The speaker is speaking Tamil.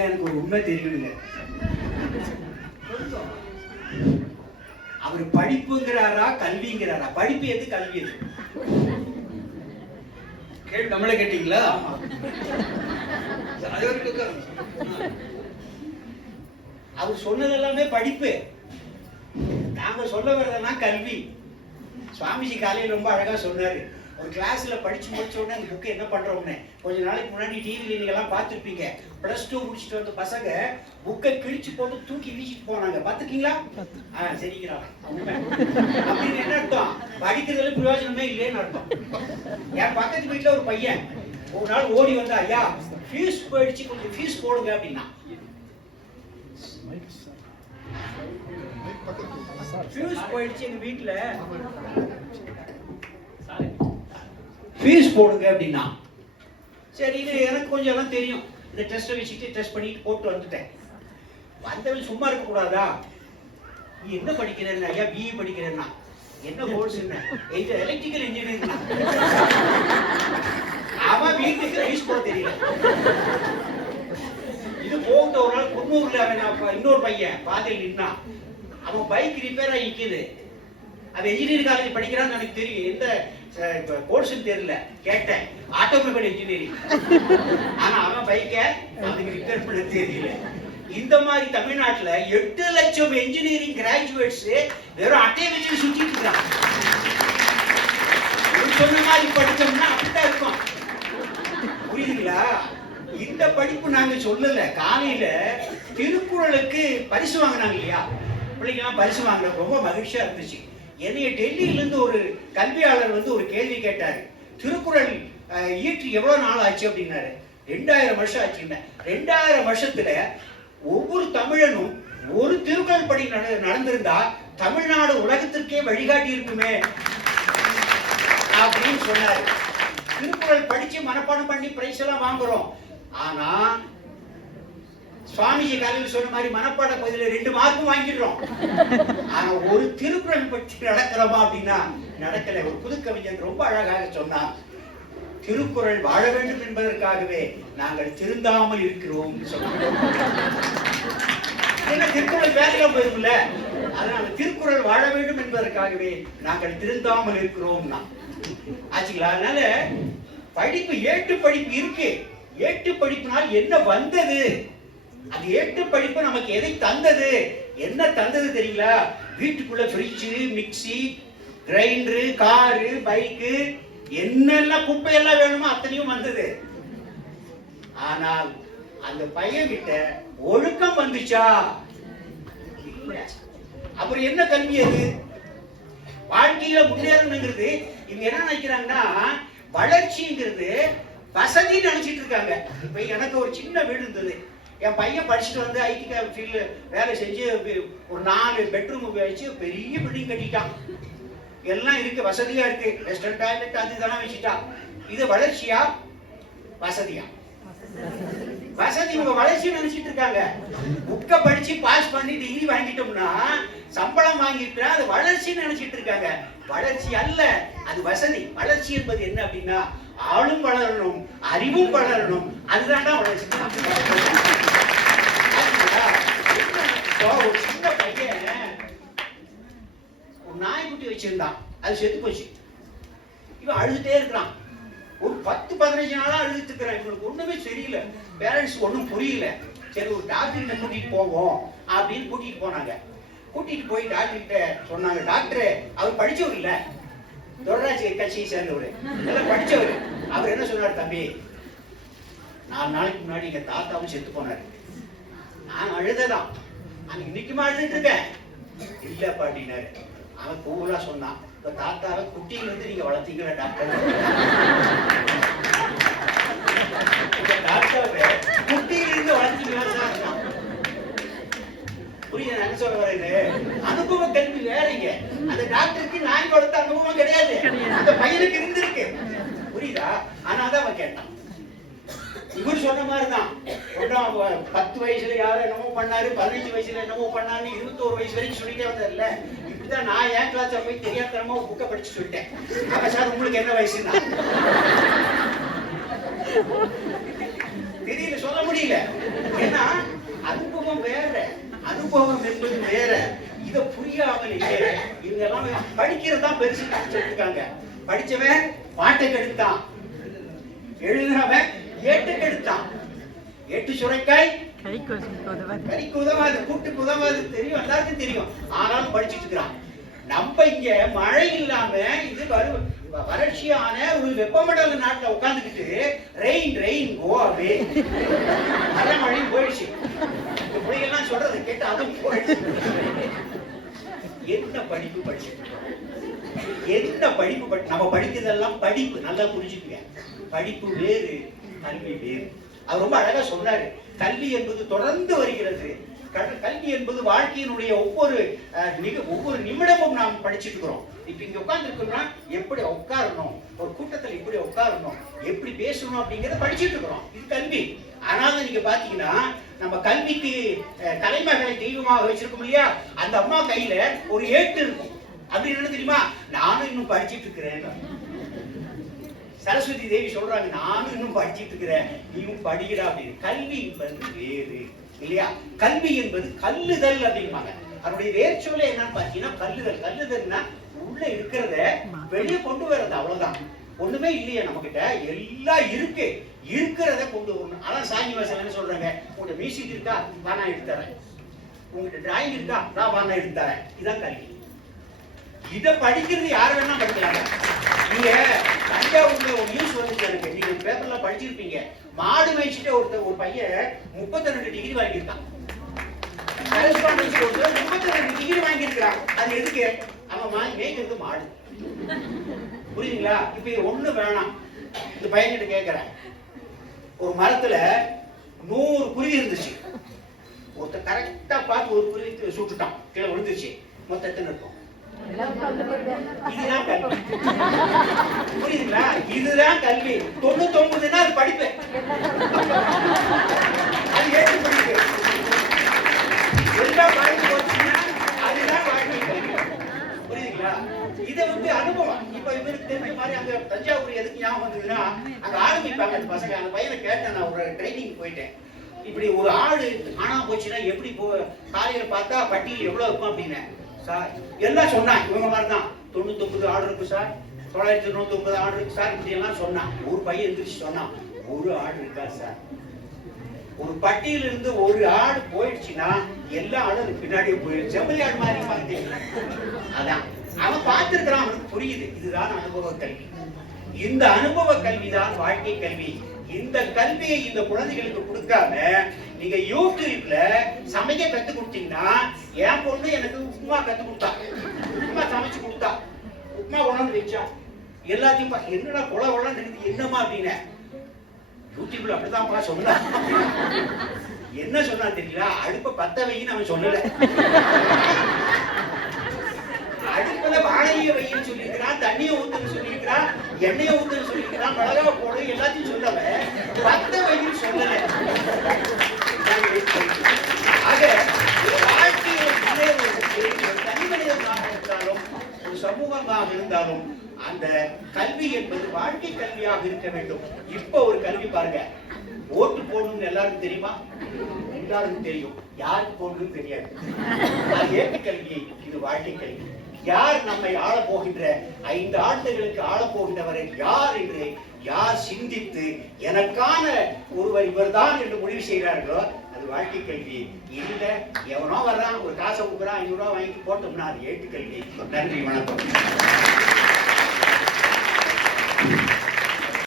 எனக்கு ஒரு உண்மை தெரியணுங்க. அவர் படிப்புங்கிறாரா கல்விங்கிறாரா? படிப்பு எது, கல்வி எது? கேள்வி நம்மளே கேட்டீங்களா? அவர் சொன்னது எல்லாமே படிப்பு, நாங்க சொல்ல வர்றதெல்லாம் கல்வி. சுவாமிஜி காலையில் ரொம்ப அழகா சொன்னாரு. ஒரு கிளாஸ்ல படிச்சு முடிச்ச உடனே அந்த புக்கு என்ன பண்றோம்னு கொஞ்ச நாளைக்கு முன்னாடி டிவில நீங்க எல்லாம் பார்த்துருப்பீங்க. +2 முடிச்சுட்டு வந்த பசங்க புக்கை கிழிச்சு போட்டு தூக்கி வீசிட்டு போனாங்க. பார்த்துருக்கீங்களா? சரிங்களா? அப்படின்னு என்ன அர்த்தம்? படிக்கிறதுல பிரயோஜனமே இல்லைன்னு அர்த்தம். என் பக்கத்து வீட்டுல ஒரு பையன் ஒரு நாள் ஓடி வந்தா, ஐயா ஃபீஸ் போயிடுச்சு, கொஞ்சம் ஃபீஸ் போடுங்க அப்படின்னா. ஃபீஸ் போயிடுச்சு எங்க வீட்டுல, ஃபீஸ் போடுங்க அப்படின்னா. சரி, இது எனக்கு கொஞ்சம் எல்லாம் தெரியும். இந்த டெஸ்ட்டை வச்சுட்டு டெஸ்ட் பண்ணிட்டு போட்டு வந்துட்டேன். வந்தவன் சும்மா இருக்க கூடாதா? நீ என்ன படிக்கிறேன்னா? ஐயா பிஇ படிக்கிறேன்னா. என்ன கோர்ஸ்? என்ன? Electrical engineering. அவன் வீட்டுக்கு ஃபீஸ் போட தெரியல. இது போகிட்ட ஒரு நாள் குன்னூர்ல அவன் இன்னொரு பையன் பாதையில் நின்னா. அவன் பைக் ரிப்பேர் ஆகி நிற்குது. அவன் இன்ஜினியரிங் காலேஜ் படிக்கிறான்னு எனக்கு தெரியும். எந்த கோர்ஸ்ன்னு தெரியல. கேட்டேன், ஆட்டோமொபைல் இன்ஜினியரிங். ஆனா அவன் பைக்கை அதுக்கு ரிப்பேர் பண்ண தெரியல. இந்த மாதிரி தமிழ்நாட்டுல 8 லட்சம் இன்ஜினியரிங் கிராஜுவேட்ஸ் வெறும் அட்டையை வச்சு சுத்திட்டு இருக்காங்க. சொன்ன மாதிரி படிச்சோம்னா அப்படித்தான் இருக்கும். புரியுதுங்களா? இந்த படிப்பு நாங்க சொல்லல. காலையில திருக்குறளுக்கு பரிசு வாங்கினாங்க இல்லையா, பிள்ளைங்கெல்லாம் பரிசு வாங்கின ரொம்ப மகிழ்ச்சியா இருந்துச்சு. என்னைய டெல்லியிலிருந்து ஒரு கல்வியாளர் வந்து ஒரு கேள்வி கேட்டாரு. திருக்குறள் இயற்றி எவ்வளவு நாள் ஆச்சு அப்படின்னாரு. 2000 வருஷம் ஆச்சுங்க. 2000 வருஷத்துல ஒவ்வொரு தமிழனும் ஒரு திருக்குறள் படி நடந்திருந்தா தமிழ்நாடு உலகத்திற்கே வழிகாட்டி இருக்குமே அப்படின்னு சொன்னாரு. திருக்குறள் படிச்சு மனப்பாடம் பண்ணி பிரைஸ் எல்லாம் வாங்குறோம். ஆனா சுவாமிஜி காலையில் சொன்ன மாதிரி மனப்பாட பகுதியில 2 மார்க்கும் வாங்கிடுறோம். ஆனா ஒரு திருக்குறள் பற்றி நடக்கிறோமா அப்படின்னா நடக்கல. ஒரு புது கவிஞன் ரொம்ப அழகாக சொன்னான், திருக்குறள் வாழ வேண்டும் என்பதற்காகவே நாங்கள் திருந்தாமல் இருக்கிறோம் சொன்னாங்க. திருக்குறள் வேலையில போயிருக்குல்ல, அதனால திருக்குறள் வாழ வேண்டும் என்பதற்காகவே நாங்கள் திருந்தாமல் இருக்கிறோம்னா ஆச்சுங்களா? அதனால படிப்பு, ஏட்டு படிப்பு இருக்கு. ஏட்டு படிப்புனால் என்ன வந்தது? அது ஏட்டு படிப்பு நமக்கு எதை தந்தது? என்ன தந்தது தெரியுங்களா? வீட்டுக்குள்ள fridge, mixie, grinder, car, bike, என்னெல்லாம் குப்பையெல்லாம் வேணுமோ அத்தனையும் வந்தது. ஆனால் அந்த பையன் கிட்ட ஒழுக்கம் வந்துச்சா? அப்புறம் என்ன கல்வி அது? வாழ்க்கையில முன்னேறணுங்கிறது இவங்க என்ன நினைக்கிறாங்கன்னா, வளர்ச்சிங்கிறது வசதி நினைச்சிட்டு இருக்காங்க. இப்ப எனக்கு ஒரு சின்ன வீடு இருந்தது. என் பையன் படிச்சுட்டு வந்து ஐடி ஃபீல்டு வேலை செஞ்சு ஒரு 4 பெட்ரூம் வச்சு பெரிய பில்டிங் கட்டிட்டான். எல்லாம் இருக்கு, வசதியா இருக்கு, வெஸ்டர்ன் டாய்லெட் அது இதெல்லாம் வச்சுட்டான். இது வளர்ச்சியா வசதியா? வசதி. இவங்க வளர்ச்சி நினைச்சிட்டு இருக்காங்க. புக்க படிச்சு பாஸ் பண்ணி டிகிரி வாங்கிட்டோம்னா சம்பளம் வாங்கிட்டு அது வளர்ச்சி நினைச்சிட்டு இருக்காங்க. வளர்ச்சி அல்ல, அது வசதி. வளர்ச்சி என்பது என்ன அப்படின்னா, ஆளும் வளரணும், அறிவும் வளரணும். அதுதான்டா வளர்ச்சி. ஒரு சின்ன பையன் ஒரு நாய்க்குட்டி வச்சிருந்தான், அது செத்து போச்சு. இவன் அழுதுட்டே இருக்கிறான். ஒரு 10-15 நாளா அழுதுட்டு இருக்கிறான். இவனுக்கு ஒண்ணுமே தெரியல, பேரண்ட்ஸ் ஒண்ணும் புரியல. சரி, ஒரு டாக்டர் கிட்ட கூட்டிட்டு போவோம் அப்படின்னு கூட்டிட்டு போனாங்க. கூட்டிட்டு போய் டாக்டர் கிட்ட சொன்னாங்க, டாக்டர் அவர் படிச்சவர் இல்ல, தொடராட்சி கட்சியை சேர்ந்தவர், நல்லா படிச்சவர். அவர் என்ன சொன்னார், தம்பி 4 நாளைக்கு முன்னாடி எங்க தாத்தாவும் செத்து போனாரு. நான் அழுததான், நான் இன்னைக்குமா அழுதுட்டு இருக்கேன். இல்லப்பா அப்படின்னாரு. அவன் கூலா சொன்னான், இப்ப தாத்தாவை குட்டியில இருந்து நீங்க வளர்த்தீங்களா டாக்டர்? டாக்டர் குட்டியில இருந்து வளர்த்தீங்களா? புரியுது என்ன சொல்ல வரேன்? அனுபவ கல்வி வேறீங்க. அந்த டாக்டருக்கு நாய் வளர்த்த அனுபவம் கிடையாது, அந்த பையனுக்கு இருந்திருக்கு. புரியுதா? ஆனாதான் அவன் கேட்டான். இவர் சொன்ன மாதிரிதான் 10 வயசுல யாரும் என்னமோ பண்ணாரு, 15 வயசுல என்னமோ பண்ணாரு, 21 வயசு வரைக்கும் சொல்லிட்டே வந்ததில்ல. இப்படிதான் நான் என் கிளாஸ்ல போய் தெரியாதனமா ஒரு புக்கை படிச்சு சொல்லிட்டேன். அவன் சார் உங்களுக்கு என்ன வயசுன்னா தெரியல, சொல்ல முடியல. ஏன்னா அவன் படிக்கிறது தான் பெருசு சொல்லிருக்காங்க. படிச்சவன் பாட்டை கெடுத்தான், எழுதுனவன் ஏட்டுக்கு எடுத்தான். ஏட்டு சுரைக்காய் கறிக்கு உதவாது, கூட்டுக்கு உதவாது தெரியும், எல்லாருக்கும் தெரியும். ஆனாலும் படிச்சுட்டு இருக்கிறான். நம்ம இங்க மழை இல்லாம இது வறட்சியான ஒரு வெப்பமண்டல நாட்டுல உட்கார்ந்துக்கிட்டு ரெயின் ரெயின் கோ அவே நல்ல மழையும் போயிடுச்சு. இந்த பிள்ளைகள்லாம் சொல்றது கேட்டு அதுவும் போயிடுச்சு. என்ன படிப்பு படிச்சுட்டு என்ன படிப்பு நம்ம படிக்கிறதெல்லாம் படிப்பு நல்லா புரிஞ்சுக்குங்க. படிப்பு வேறு, கல்வி வேறு. அவர் ரொம்ப அழகா சொன்னாரு. கல்வி என்பது தொடர்ந்து வருகிறது. கல்வி என்பது வாழ்க்கையினுடைய ஒவ்வொரு நிமிடமும் நாம் படிச்சுட்டு இருக்கிறோம். இப்ப இங்க உட்கார்ந்து இருக்கோம்னா எப்படி உட்காரணும், ஒரு கூட்டத்தில் எப்படி உட்காரணும், எப்படி பேசணும் அப்படிங்கறத படிச்சுட்டு இருக்கிறோம். இது கல்வி. ஆனாலும் நீங்க பாத்தீங்கன்னா நம்ம கல்விக்கு கலைமகளை தெய்வமாக வச்சிருக்கோம் இல்லையா, அந்த அம்மா கையில ஒரு ஏட்டு இருக்கும். அப்படி என்ன தெரியுமா, நானும் இன்னும் படிச்சுட்டு இருக்கிறேன். சரஸ்வதி தேவி சொல்றாங்க, நானும் இன்னும் படிச்சுட்டு இருக்கிறேன், நீயும் படிக்கிறா அப்படின்னு. கல்வி என்பது வேறு இல்லையா? கல்வி என்பது கல்லுதல் அப்படிம்பாங்க. அதனுடைய வேர் சொல்ல என்னன்னு பாத்தீங்கன்னா கல்லுதல். கல்லுதல்னா உள்ள இருக்கிறத வெளியே கொண்டு வர்றது, அவ்வளவுதான். ஒண்ணுமே இல்லையா நம்ம கிட்ட, எல்லாம் இருக்கு, இருக்கிறத கொண்டு வரணும். ஆனா சாங்கி வாசல் என்ன சொல்றாங்க, உங்கள்கிட்ட மியூசிக் இருக்கா, நான் எடுத்து தரேன். உங்ககிட்ட டிராயிங் இருக்கா, நான் எடுத்து தரேன். இதான் கல்வி. இதை படிக்கிறது யார் வேணா படிக்கலாங்க. நீங்க தஞ்சாவூர்ல ஒரு நியூஸ் வந்துச்சு எனக்கு, நீங்க பேப்பர்ல படிச்சிருப்பீங்க. மாடு மேய்ச்சிட்டு ஒரு பையன் 32 டிகிரி வாங்கியிருக்கான். 32 டிகிரி வாங்கியிருக்கான். அது எதுக்கு? அவன் மேய்க்கிறது மாடு. புரியுதுங்களா? இப்ப ஒண்ணு வேணாம். இந்த பையன்கிட்ட கேட்கிறேன், ஒரு மரத்துல 100 குருவி இருந்துச்சு. ஒருத்தர் கரெக்டா பார்த்து ஒரு குருவி சுட்டுட்டான், கீழே விழுந்துச்சு. மொத்தம் எத்தனை இருக்கும்? இதுதான் கல்வி. புரியுதுங்களா? இதுதான் கல்வி. 99னா அது படிப்பு, அது ஏற்று படிப்பு. எல்லாம் படிப்பு போச்சுன்னா அதுதான் வாழ்க்கை கல்வி. புரியுதுங்களா? இதை அனுபவம். இப்ப இவருக்கு தெரிஞ்ச மாதிரி அங்க தஞ்சாவூர் எதுக்கு ஞாபகம் வந்ததுன்னா, அங்க ஆரம்பிப்பாங்க அந்த பசங்க. அந்த பையனை கேட்டேன், நான் ஒரு ட்ரைனிங் போயிட்டேன். இப்படி ஒரு ஆடு ஆனா போச்சுன்னா எப்படி காலையில பார்த்தா பட்டியல் எவ்வளவு இருக்கும் அப்படின்னு சார் எல்லாம் சொன்னான். இவங்க மாதிரி தான் 99 ஆடு இருக்கு சார், 999 ஆடு இருக்கு சார், இப்படி எல்லாம் சொன்னான். ஒரு பையன் எந்திரிச்சு சொன்னான், ஒரு ஆடு இருக்கா சார்? ஒரு பட்டியல இருந்து ஒரு ஆடு போயிடுச்சுன்னா எல்லா ஆடும் பின்னாடியே போயிடுச்சு. செம்மறி ஆடு மாதிரி பார்த்தீங்க. அதான் அவன் பார்த்திருக்கிறான், அவனுக்கு புரியுது. இதுதான் அனுபவ கல்வி. இந்த அனுபவ கல்விதான் வாழ்க்கை கல்வி. இந்த கல்வியை இந்த குழந்தைகளுக்கு கொடுக்காம நீங்க யூடியூப்ல சமைக்க கத்து கொடுத்தீங்கன்னா, என் பொண்ணு எனக்கு உப்புமா கத்து கொடுத்தா, உப்புமா சமைச்சு கொடுத்தா, உப்புமா உணர்ந்து வச்சா, எல்லாத்தையும் என்னடா கொலை என்னமா அப்படின்னு யூடியூப்ல அப்படிதான் சொன்னா. என்ன சொன்னா தெரியல, அடுப்ப பத்த வைன்னு அவன் சொல்லல, அடுப்புல வாழைய வைன்னு சொல்லியிருக்கிறான், தண்ணியை ஊத்துன்னு சொல்லியிருக்கிறான், எண்ணெயை ஊத்துன்னு சொல்லியிருக்கிறான், மிளகா போடு எல்லாத்தையும் சொல்லவ பத்த வைன்னு சொல்லல. ஆக வாழ்க்கையில் தனி மனிதனாக இருந்தாலும் ஒரு சமூகமாக இருந்தாலும் அந்த கல்வி என்பது வாழ்க்கை கல்வியாக இருக்க வேண்டும். இப்ப ஒரு கல்வி பாருங்க, ஓட்டு போடணும்னு எல்லாருக்கும் தெரியுமா? எல்லாருக்கும் தெரியும். யாருக்கு போடணும்னு தெரியாது. அது ஏற்ற கல்வி, இது வாழ்க்கை கல்வி. யார் நம்மை ஆள போகின்ற 5 ஆண்டுகளுக்கு ஆள போகின்றவரை யார் என்று யார் சிந்தித்து எனக்கான ஒருவர் இவர்தான் என்று முடிவு செய்கிறார்களோ அது வாழ்க்கை கல்வி. இல்ல எவனோ வர்றான், ஒரு காசை கொடுக்குறான், 500 ரூபாய் வாங்கி போட்டோம்னா அது ஏட்டு கல்வி. நன்றி, வணக்கம்.